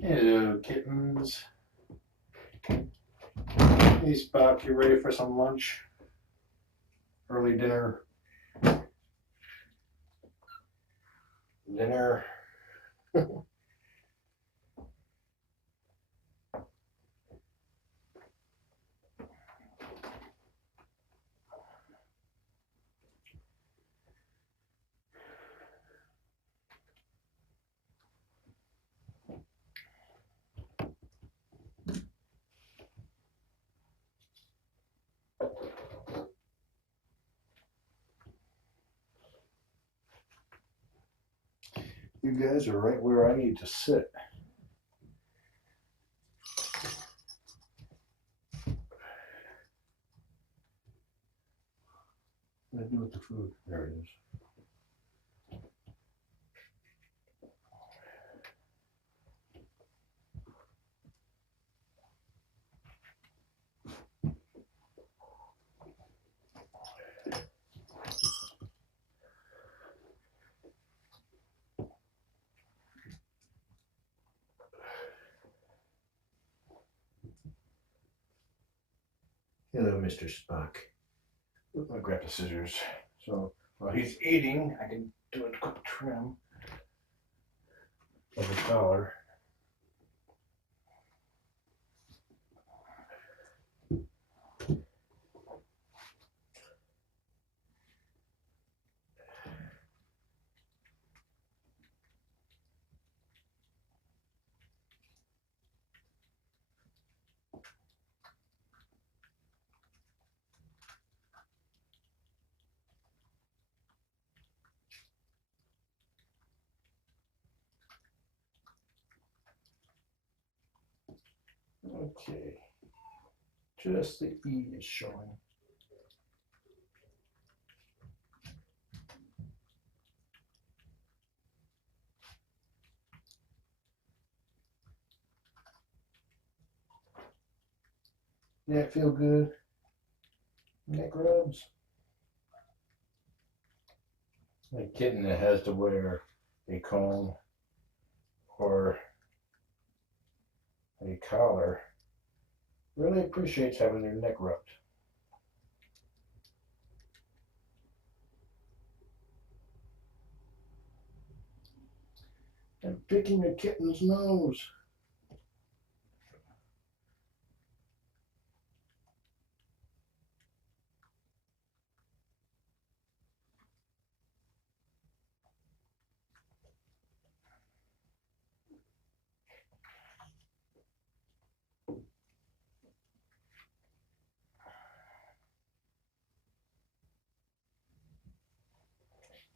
Hello, kittens. Hey, Spock, you ready for some lunch? Early dinner? Dinner? You guys are right where I need to sit. What do I do with the food? There it is. Hello, Mr. Spock. I'm gonna grab the scissors. So while he's eating, I can do a quick trim of the collar. Okay. Just the E is showing. Yeah, feel good. Neck rubs. A kitten that has to wear a comb or a collar really appreciates having their neck rubbed. And picking a kitten's nose.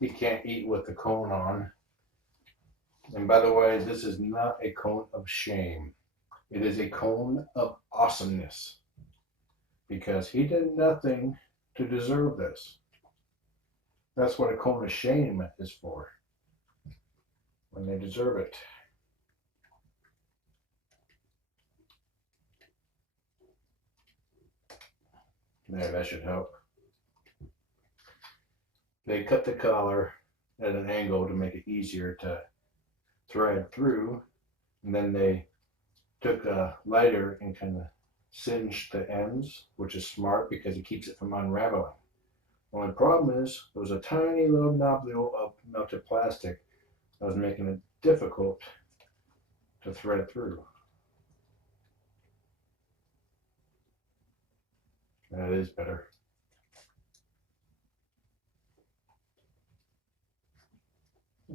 You can't eat with the cone on. And by the way, this is not a cone of shame. It is a cone of awesomeness. Because he did nothing to deserve this. That's what a cone of shame is for. When they deserve it. There, that should help. They cut the collar at an angle to make it easier to thread through. And then they took a lighter and kind of singed the ends, which is smart because it keeps it from unraveling. The only problem is there was a tiny little nobule of melted plastic that was making it difficult to thread through. That is better.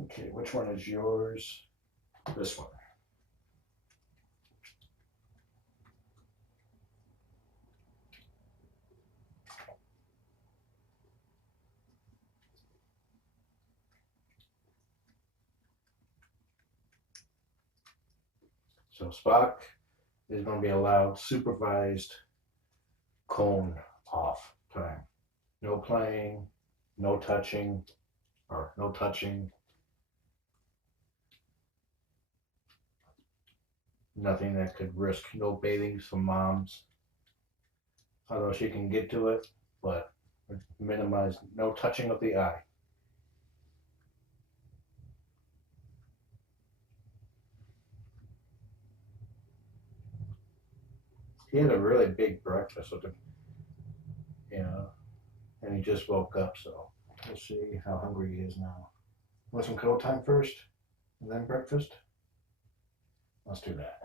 Okay, which one is yours? This one. So Spock is going to be allowed supervised cone off time. No playing, no touching, or no touching. Nothing that could risk no bathing from moms. Although she can get to it, but minimize no touching of the eye. He had a really big breakfast with him, you know, and he just woke up, so we'll see how hungry he is now. Want some cuddle time first, and then breakfast? Let's do that.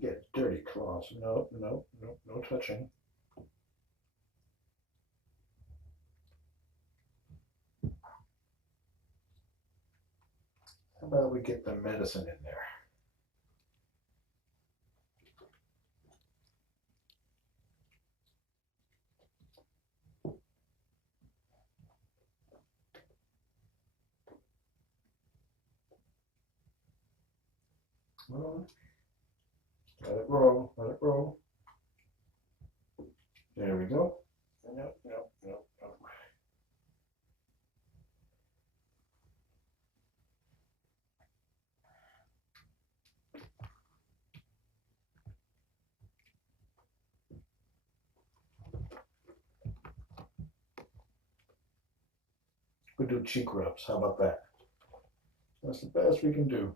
Get dirty claws. No, no, no, no touching. How about we get the medicine in there? Well, let it roll, let it roll. There we go. No, no, no, no. We do cheek rubs. How about that? That's the best we can do.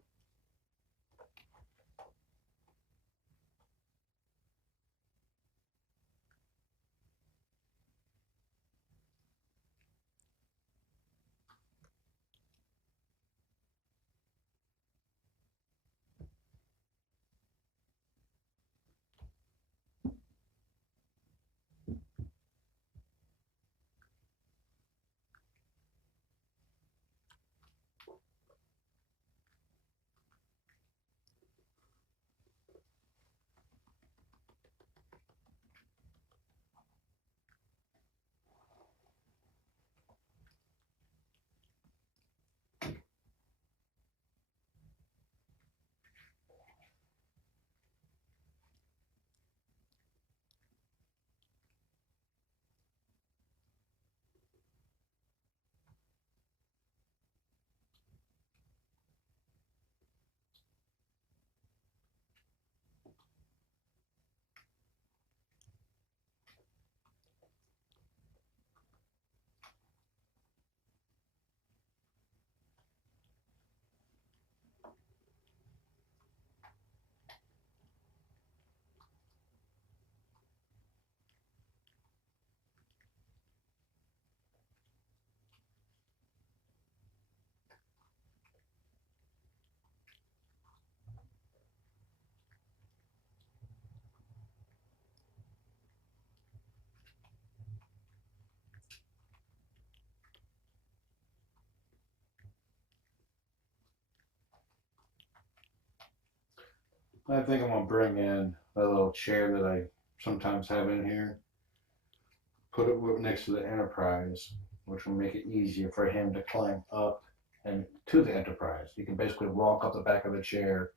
I think I'm gonna bring in a little chair that I sometimes have in here, put it next to the Enterprise, which will make it easier for him to climb up and to the Enterprise. He can basically walk up the back of the chair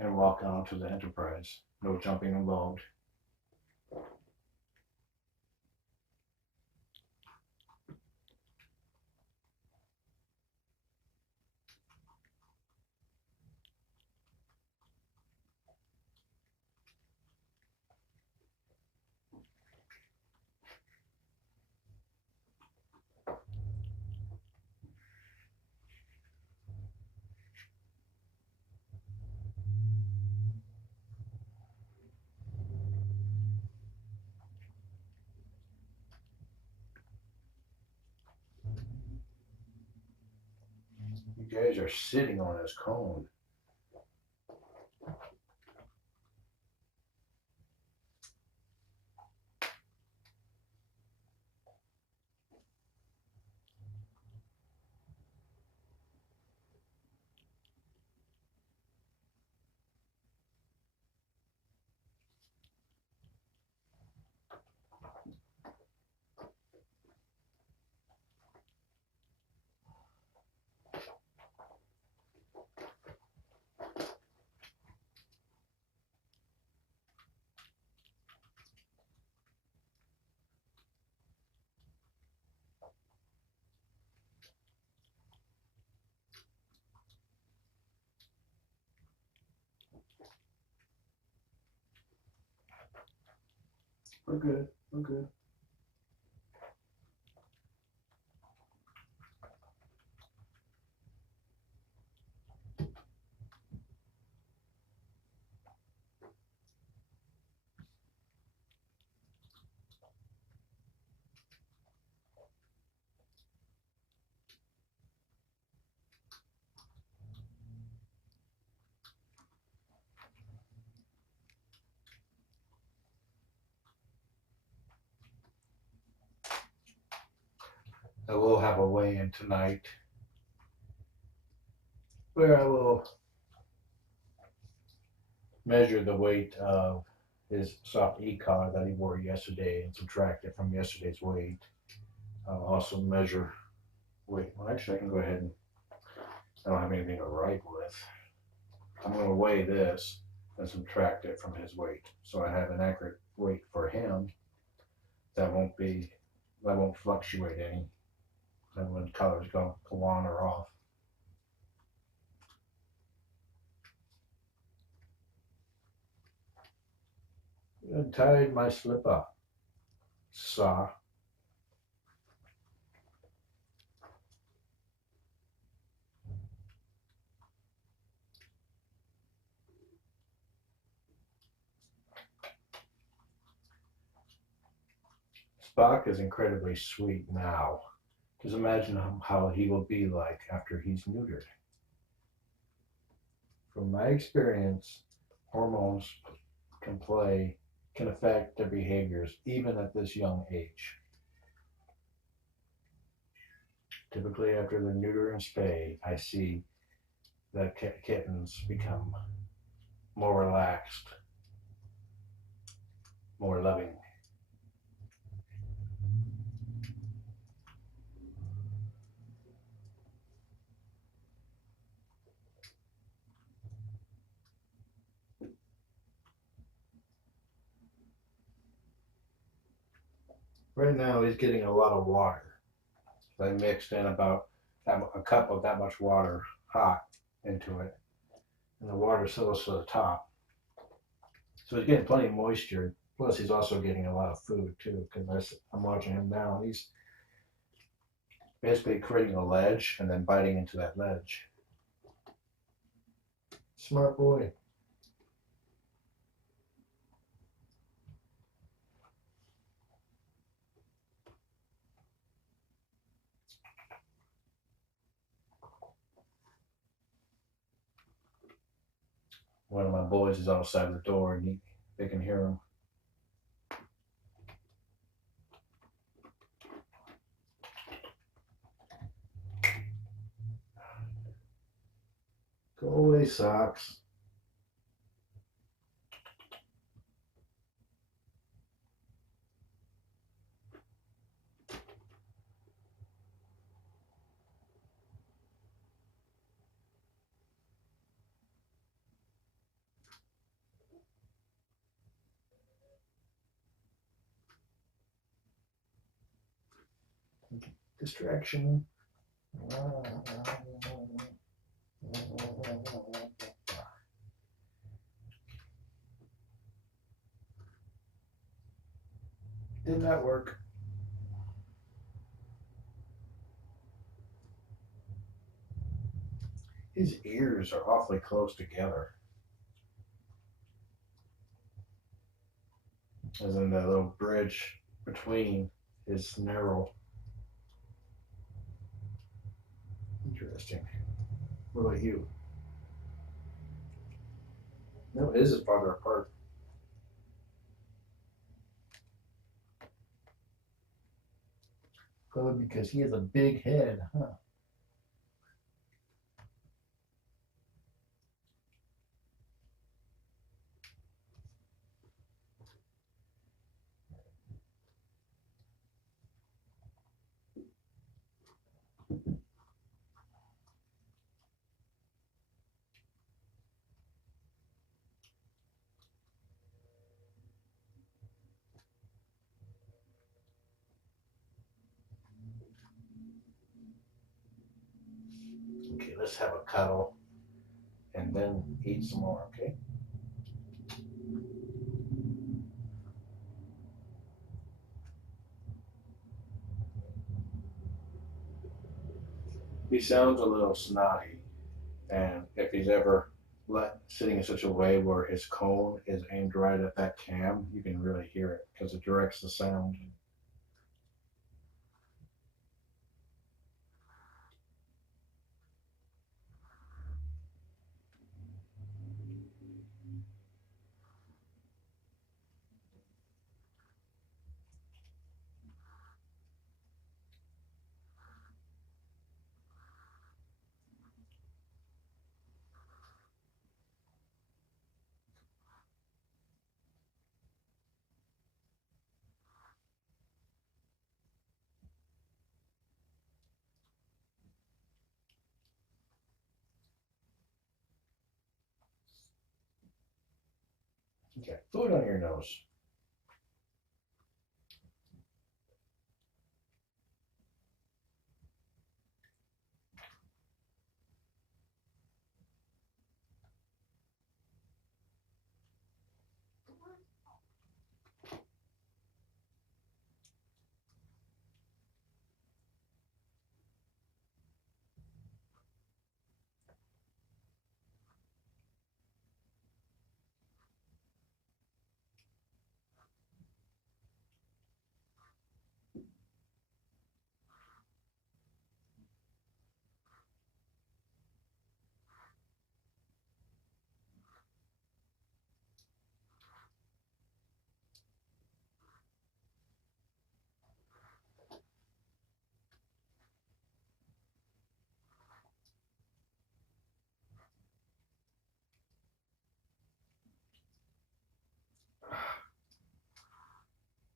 and walk onto the Enterprise. No jumping involved. You guys are sitting on his cone. We're good. We're good. I will have a weigh-in tonight where I will measure the weight of his soft e-collar that he wore yesterday and subtract it from yesterday's weight. I'll also measure weight. Well, actually, I can go ahead and I don't have anything to write with. I'm going to weigh this and subtract it from his weight, so I have an accurate weight for him. That won't fluctuate any. And when colors go on or off. I tied my slipper. Saw. Spock is incredibly sweet now. Just imagine how he will be like after he's neutered. From my experience, hormones can affect their behaviors even at this young age. Typically after the neuter and spay, I see the kittens become more relaxed, more loving. Right now he's getting a lot of water. I mixed in about a cup of that much water hot into it. And the water settles to the top. So he's getting plenty of moisture. Plus he's also getting a lot of food too, because I'm watching him now. He's basically creating a ledge and then biting into that ledge. Smart boy. One of my boys is outside the door and they can hear him. Go away, Socks. Distraction. Did not work. His ears are awfully close together. As in that little bridge between is narrow. Interesting. What about you? No, his is farther apart. Probably because he has a big head, huh? Okay, let's have a cuddle and then eat some more, okay? He sounds a little snotty, and if he's ever sitting in such a way where his cone is aimed right at that cam, you can really hear it because it directs the sound. You got food on your nose.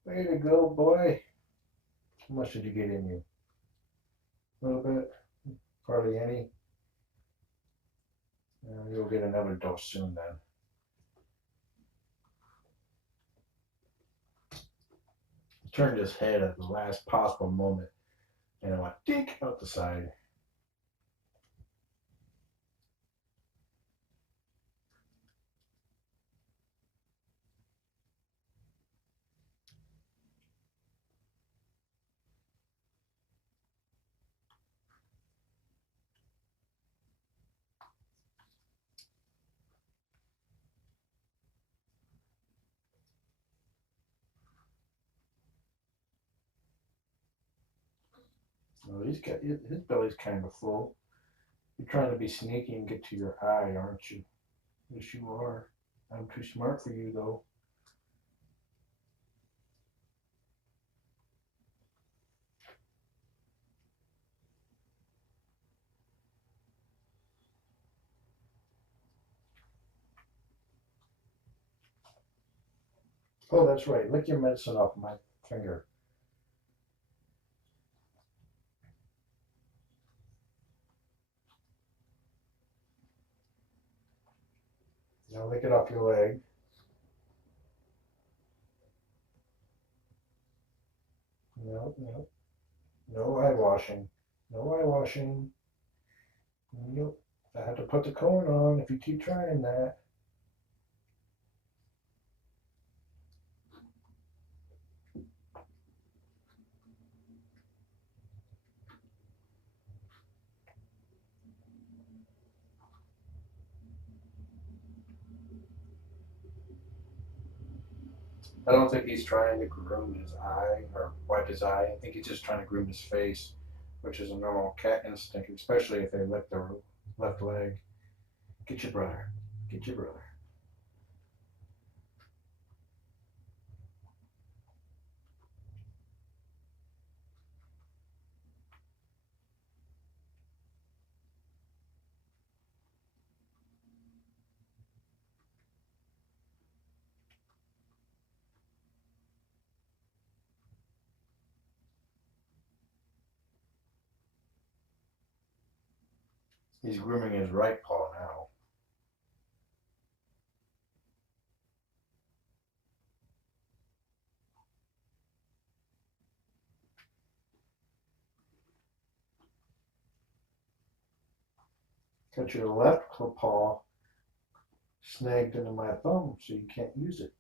Way to go, boy. How much did you get in you? A little bit? Hardly any? You'll get another dose soon then. Turned his head at the last possible moment and it went dink out the side. Well, his belly's kind of full. You're trying to be sneaky and get to your eye, aren't you? Yes, you are. I'm too smart for you, though. Oh, that's right. Lick your medicine off my finger. Now lick it off your leg. No, no. No eye washing. No eye washing. Nope. I have to put the cone on if you keep trying that. I don't think he's trying to groom his eye or wipe his eye. I think he's just trying to groom his face, which is a normal cat instinct, especially if they lick their left leg. Get your brother. Get your brother. He's grooming his right paw now. Got your left paw snagged into my thumb so you can't use it.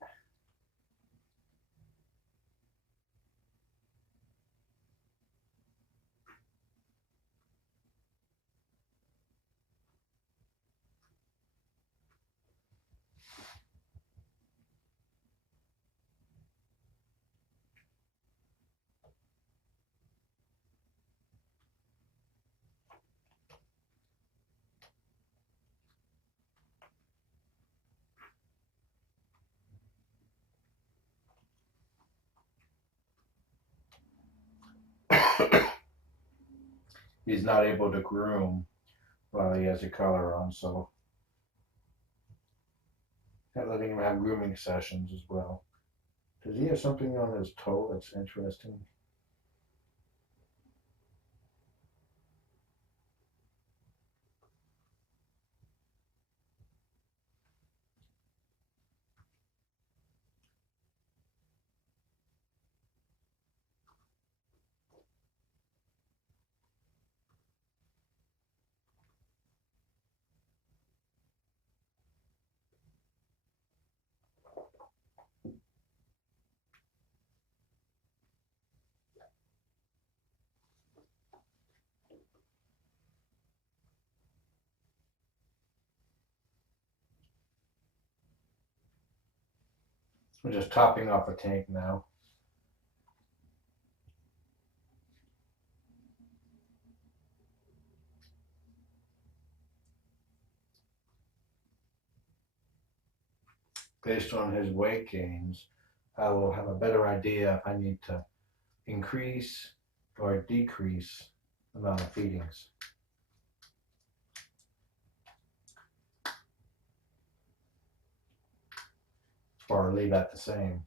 he's not able to groom while he has a collar on, so I'm letting him have grooming sessions as well. Does he have something on his toe that's interesting? We're just topping off a tank now. Based on his weight gains, I will have a better idea if I need to increase or decrease the amount of feedings. Or leave that the same.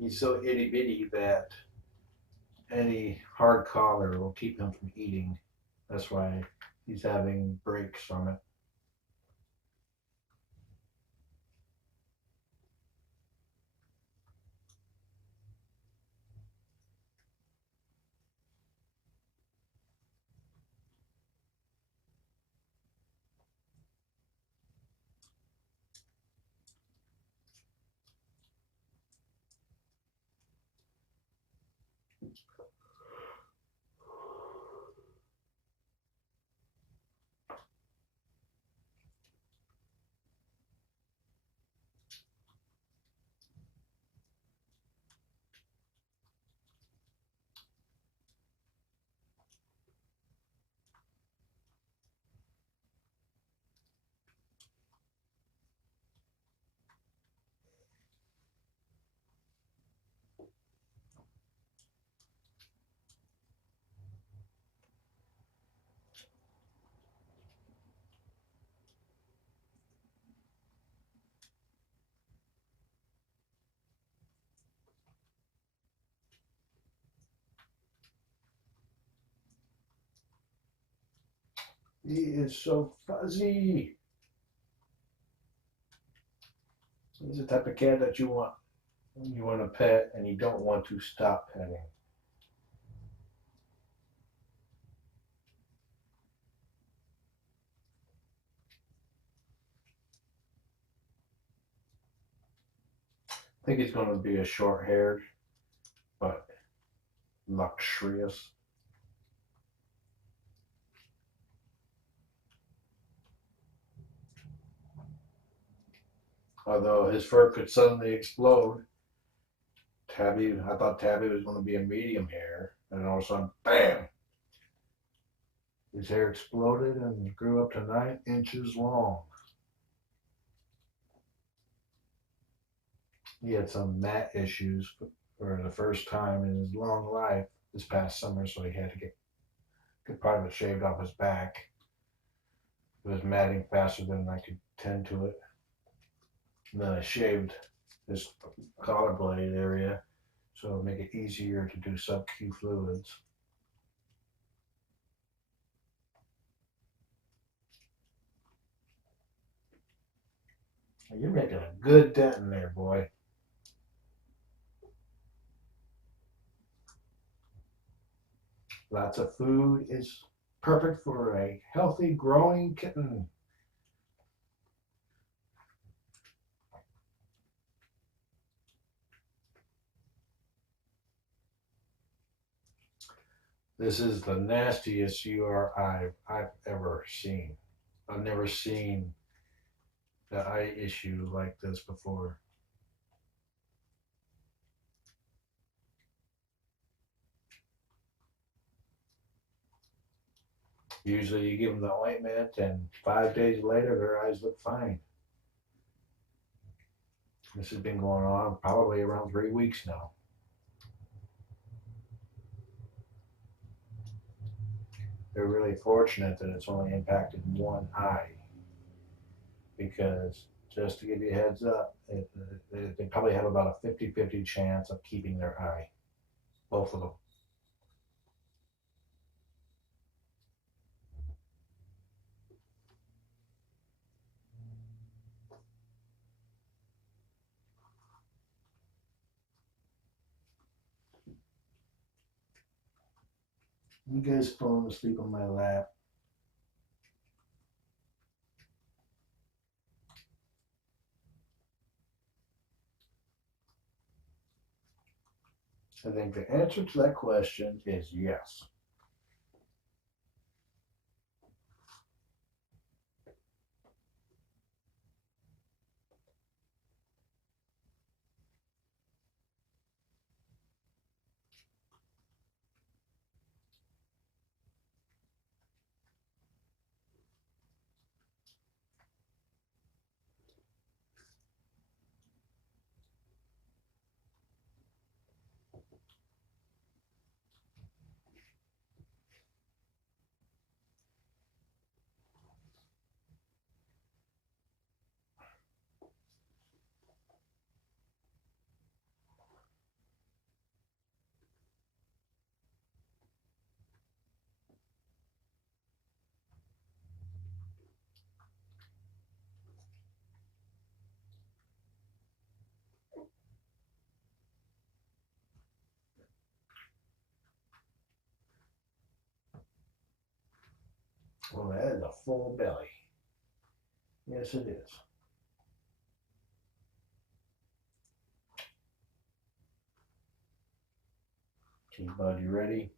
He's so itty bitty that any hard collar will keep him from eating. That's why he's having breaks from it. He is so fuzzy. He's the type of cat that you want to pet and you don't want to stop petting. I think he's going to be a short-haired, but luxurious. Although his fur could suddenly explode. I thought Tabby was going to be a medium hair, and all of a sudden, bam! His hair exploded and grew up to 9 inches long. He had some mat issues for the first time in his long life this past summer, so he had to get part of it shaved off his back. It was matting faster than I could tend to it. And then I shaved his collar blade area so it'll make it easier to do sub-Q fluids. You're making a good dent in there, boy. Lots of food is perfect for a healthy, growing kitten. This is the nastiest URI I've ever seen. I've never seen the eye issue like this before. Usually you give them the ointment and 5 days later their eyes look fine. This has been going on probably around 3 weeks now. They're really fortunate that it's only impacted one eye, because just to give you a heads up, they probably have about a 50-50 chance of keeping their eye, both of them. You guys falling asleep on my lap. I think the answer to that question is yes. Well, that is a full belly. Yes, it is. Okay, bud, you ready?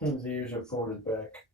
His ears are folded back.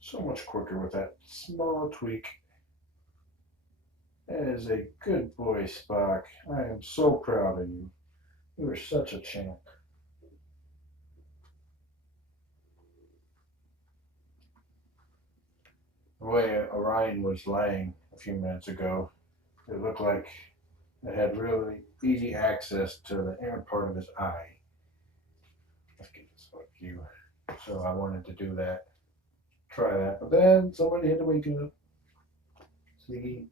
So much quicker with that small tweak. That is a good boy, Spock. I am so proud of you. You are such a champ. The way Orion was laying a few minutes ago, it looked like it had really easy access to the inner part of his eye. Let's get this on view. So I wanted to do that, try that, but then somebody had to wake up. Ziggy.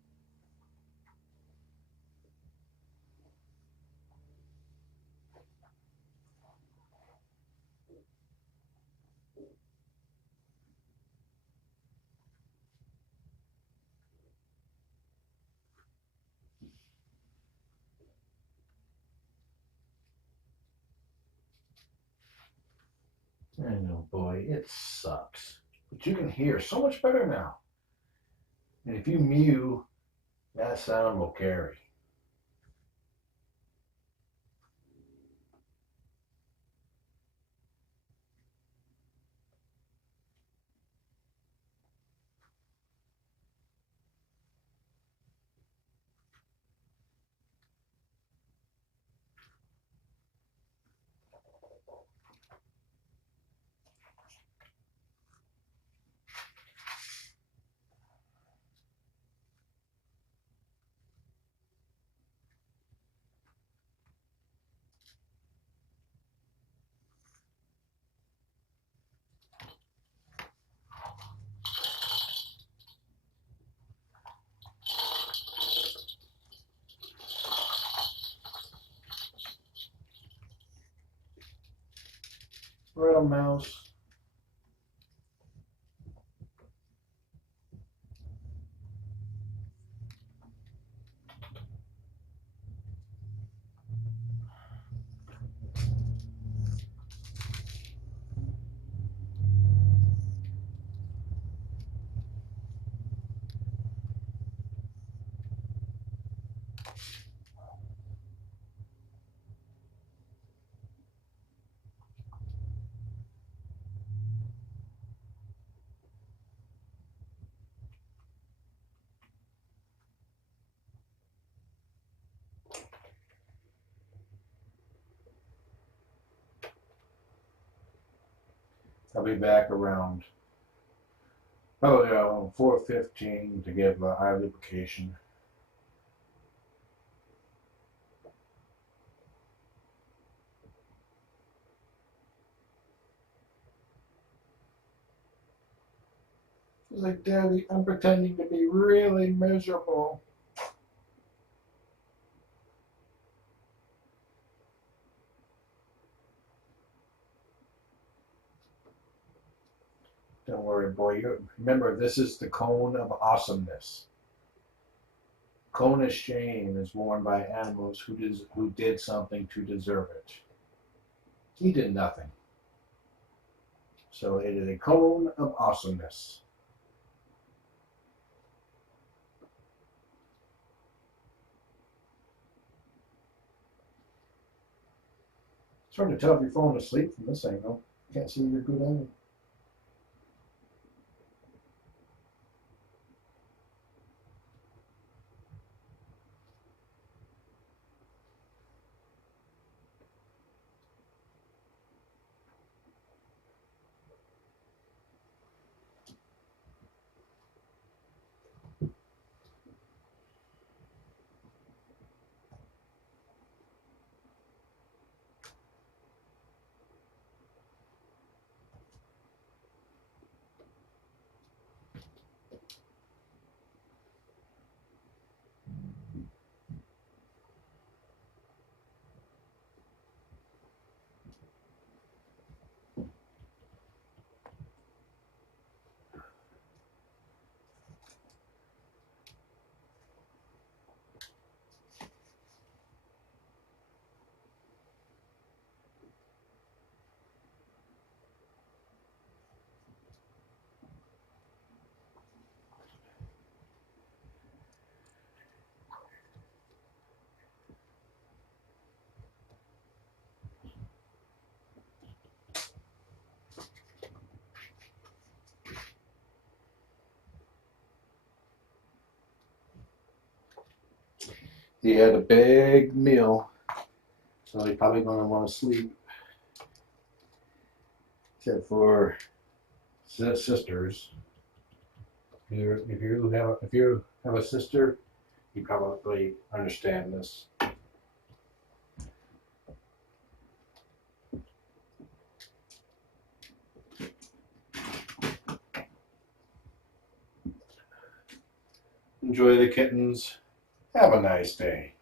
I know, boy, it sucks. But you can hear so much better now. And if you mew, that sound will carry. Little mouse. I'll be back around probably 4:15 to give eye lubrication. He's like, Daddy, I'm pretending to be really miserable. Don't worry, boy. You remember, this is the cone of awesomeness. Cone of shame is worn by animals who did something to deserve it. He did nothing. So it is a cone of awesomeness. It's hard to tell if you're falling asleep from this angle. Can't see your good angle. He had a big meal, so he's probably going to want to sleep. Except for sisters. If you have a sister, you probably understand this. Enjoy the kittens. Have a nice day.